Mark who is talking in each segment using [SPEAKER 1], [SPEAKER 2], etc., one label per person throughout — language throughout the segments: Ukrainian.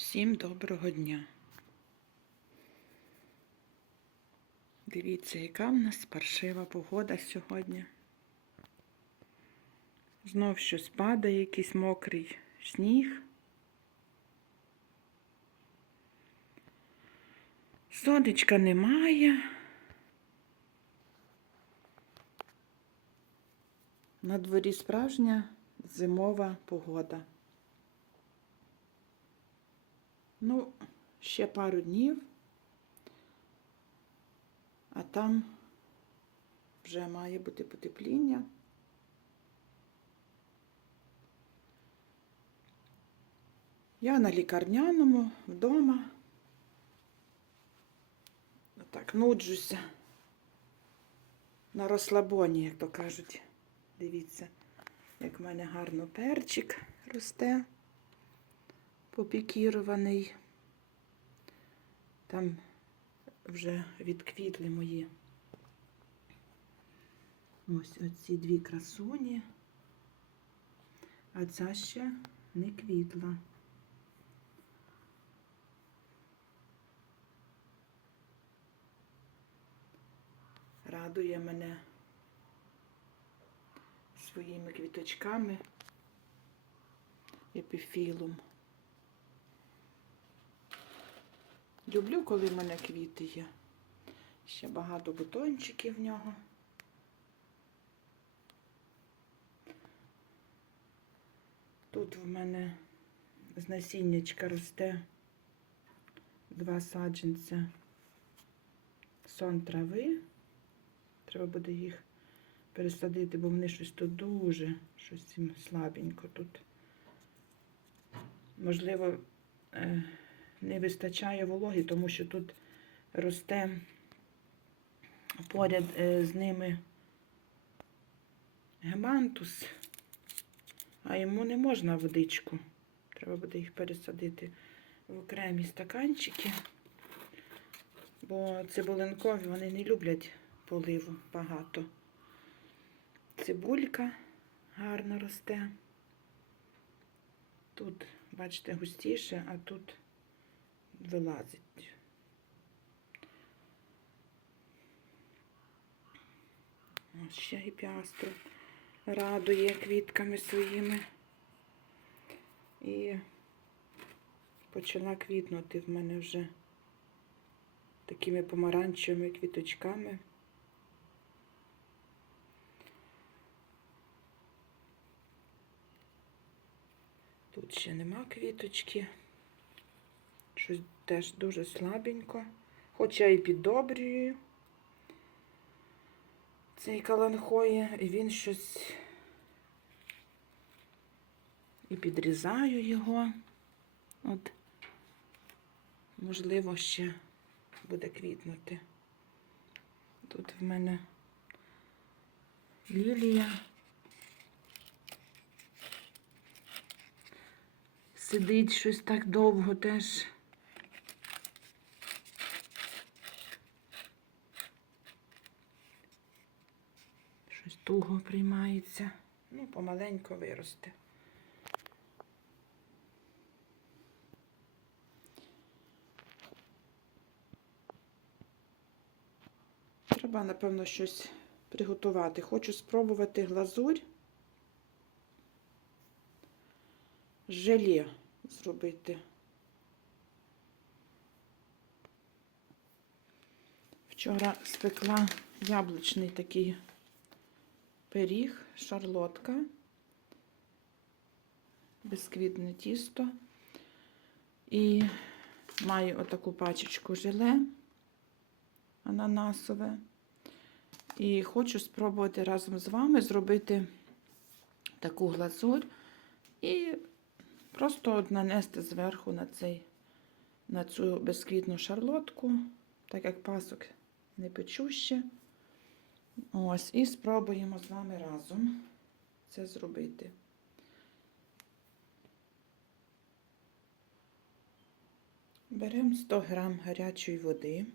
[SPEAKER 1] Всім доброго дня. Дивіться, яка в нас паршива погода сьогодні. Знов щось падає, якийсь мокрий сніг. Сонечка немає. На дворі справжня зимова погода. Ну, ще пару днів, а там вже має бути потепління. Я на лікарняному вдома. Так, нуджуся на розслабоні, як то кажуть. Дивіться, як в мене гарно перчик росте попікірований. Там вже відквітли мої ось оці дві красуні, а ця ще не квітла. Радує мене своїми квіточками епіфілум. Люблю, коли в мене квіти є. Ще багато бутончиків в нього. Тут в мене з насіннячка росте два саджанця сон трави. Треба буде їх пересадити, бо вони щось тут дуже, щось їм слабенько тут. Можливо, е, не вистачає вологи, тому що тут росте поряд е, з ними гемантус, а йому не можна водичку. Треба буде їх пересадити в окремі стаканчики, бо цибулинкові вони не люблять поливу багато. Цибулька гарно росте. Тут, бачите, густіше, а тут вилазить. Ось ще гіпіастру радує квітками своїми. І почала квітнути в мене вже такими помаранчевими квіточками. Тут ще нема квіточки. Щось теж дуже слабенько. Хоча і піддобрюю цей каланхої, і він щось і підрізаю його. От, можливо, ще буде квітнути. Тут в мене лілія. Сидить щось так довго теж. Щось туго приймається. Ну, помаленько виросте. Треба, напевно, щось приготувати. Хочу спробувати глазурь. Желе зробити. Вчора спекла яблучний такий пиріг, шарлотка, бісквітне тісто. І маю отаку пачечку желе ананасове. І хочу спробувати разом з вами зробити таку глазурь і просто нанести зверху на цей, на цю безквітну шарлотку, так як пасок не печу ще. Ось, і спробуємо з вами разом це зробити. Беремо 100 грам гарячої води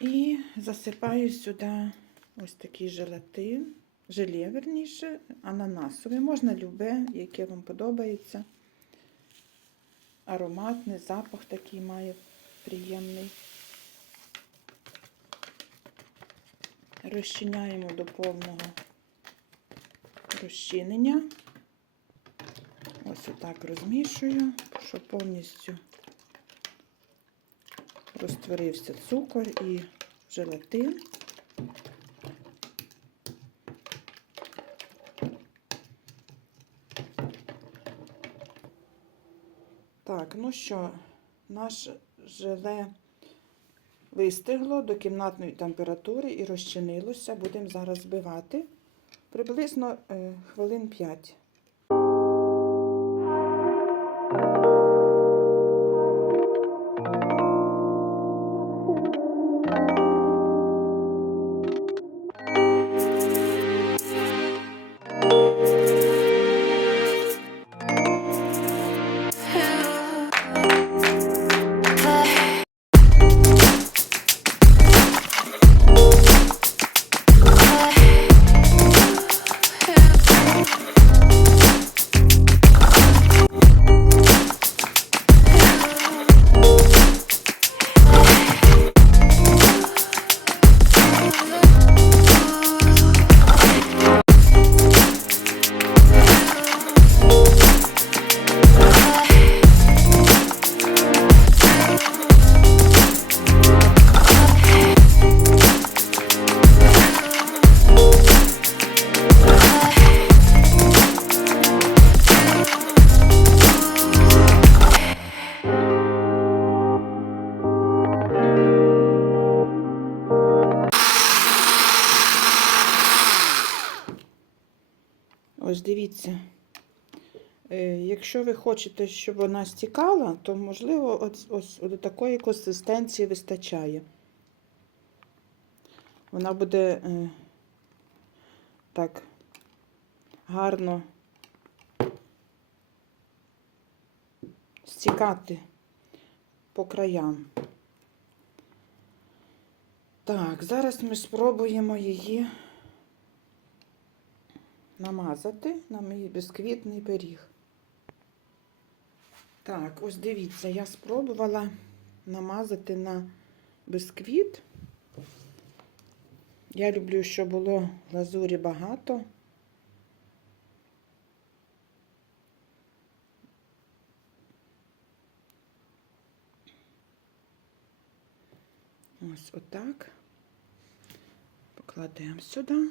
[SPEAKER 1] і засипаю сюди ось такий желатин, желе, верніше, ананасове. Можна любе, яке вам подобається. ароматний, запах такий має приємний. Розчиняємо до повного розчинення. Ось отак розмішую, щоб повністю розтворився цукор і желатин. Так, ну що, наше желе вистигло до кімнатної температури і розчинилося. Будемо зараз збивати приблизно е, хвилин 5. Ось дивіться. Е, Якщо ви хочете, щоб вона стікала, то можливо ось, ось до такої консистенції вистачає. Вона буде е, так гарно стікати по краям. Так, зараз ми спробуємо її намазати на мій бісквітний пиріг. Так, ось дивіться, я спробувала намазати на бісквіт. Я люблю, щоб було глазурі багато. Ось отак. Покладемо сюди.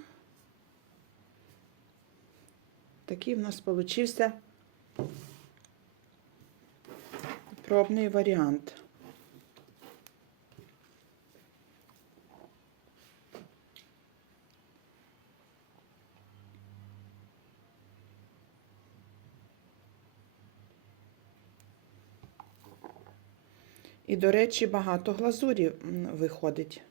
[SPEAKER 1] Такий в нас получився пробний варіант. І, до речі, багато глазурі виходить.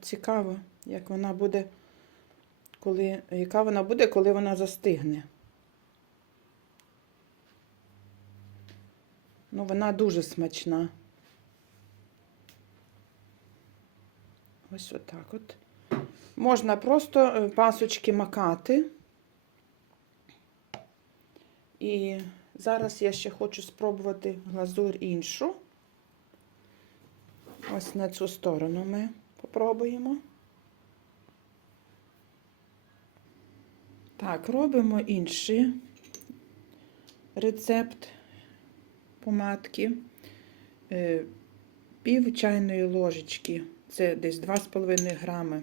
[SPEAKER 1] Цікаво, як вона буде, коли, яка вона буде, коли вона застигне. Ну, вона дуже смачна. Ось отак от. Можна просто е, пасочки макати. І зараз я ще хочу спробувати глазурь іншу. Ось на цю сторону ми попробуємо. Так, робимо інший рецепт помадки. Е, Пів чайної ложечки, це десь 2,5 грами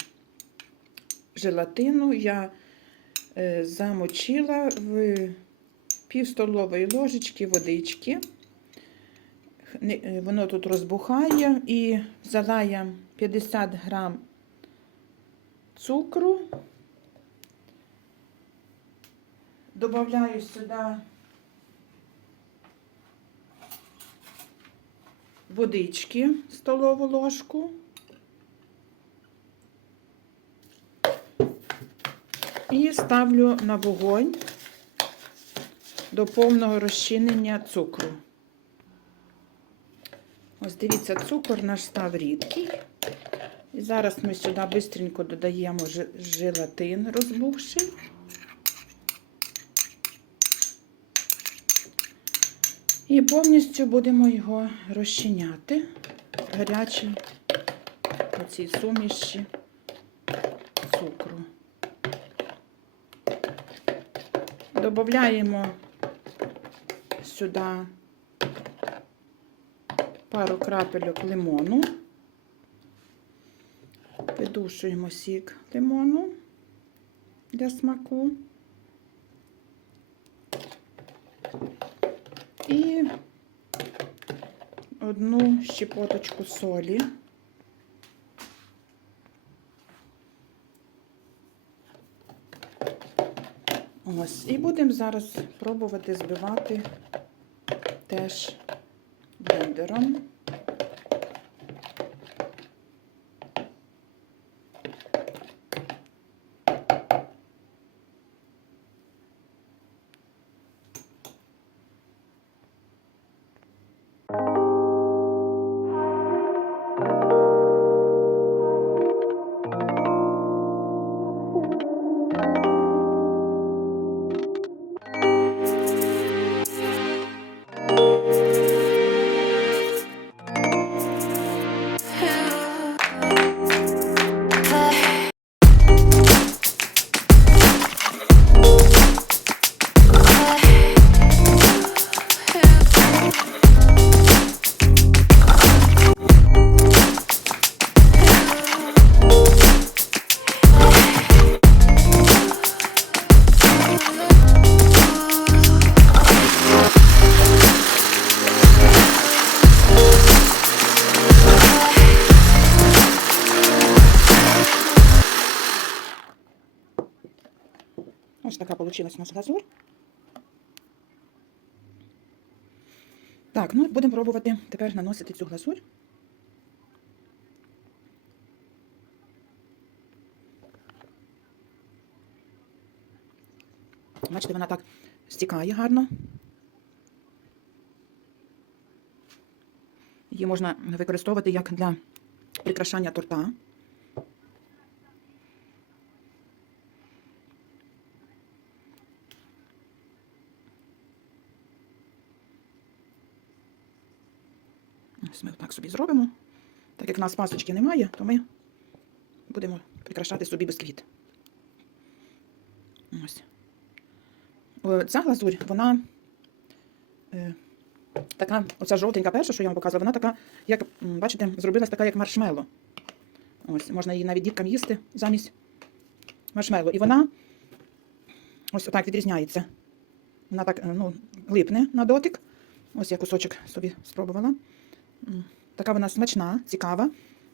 [SPEAKER 1] желатину я е, замочила в пів столової ложечки водички. Е, Воно тут розбухає і взяла я 50 грам цукру. Добавляю сюди водички столову ложку. І ставлю на вогонь до повного розчинення цукру. Ось дивіться, цукор наш став рідкий. І зараз ми сюди швидко додаємо желатин розбухший. І повністю будемо його розчиняти в гарячій оцій суміші цукру. Добавляємо сюди пару крапельок лимону. Видушуємо сік лимону для смаку. І одну щепоточку солі. Ось. І будемо зараз пробувати збивати теж блендером. Вийшла у нас глазурь. Так, ну будемо пробувати тепер наносити цю глазурь. Бачите, вона так стікає гарно. Її можна використовувати як для прикрашання торта. Ось ми так собі зробимо. Так як в нас пасочки немає, то ми будемо прикрашати собі бісквіт. Ось. Ця глазурь, вона е, така, оця жовтенька перша, що я вам показувала, вона така, як, бачите, зробилась така, як маршмело. Ось, можна її навіть діткам їсти замість маршмело. І вона ось отак відрізняється. Вона так, е, ну, липне на дотик. Ось я кусочок собі спробувала. Така вона смачна, цікава.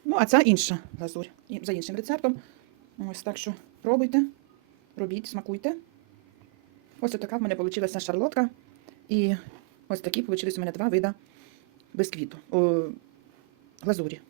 [SPEAKER 1] Ну, а ця інша глазурь. За іншим рецептом. Ось так що пробуйте, робіть, смакуйте. Ось така в мене вийшла шарлотка. І ось такі вийшли у мене два вида бисквіту. О, глазурі.